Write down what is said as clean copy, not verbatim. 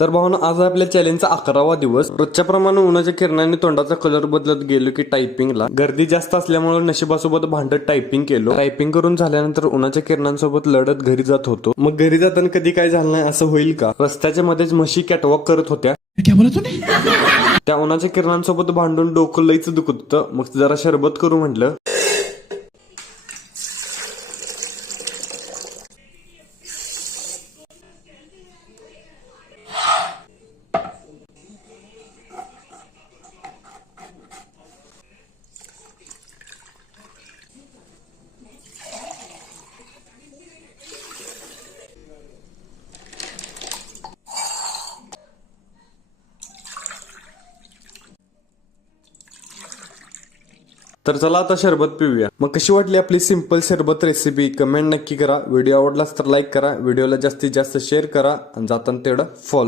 तर भावना आज आपल्या चॅलेंजचा 11वा दिवस. रोजच्या प्रमाणे उन्हाच्या किरणाने तोंडाचा कलर बदलत गेलो की टायपिंगला गर्दी जास्त असल्यामुळे नशिबासोबत भांडत टायपिंग केलो. टायपिंग करून झाल्यानंतर उन्हाच्या किरणांसोबत लढत घरी जात होतो. मग घरी जाताना कधी काय झालं नाही असं होईल का? रस्त्याच्या मध्येच म्हशी कॅटवॉक करत होत्या. त्या उन्हाच्या किरणांसोबत भांडून डोकं लईच दुखत. मग जरा शरबत करू म्हटलं. तर चला आता शरबत पिऊया. मग कशी वाटली आपली सिंपल शरबत रेसिपी कमेंट नक्की करा. व्हिडिओ आवडलास तर लाईक करा. व्हिडिओला जास्तीत जास्त शेअर करा आणि जाताना तेवढं फॉलो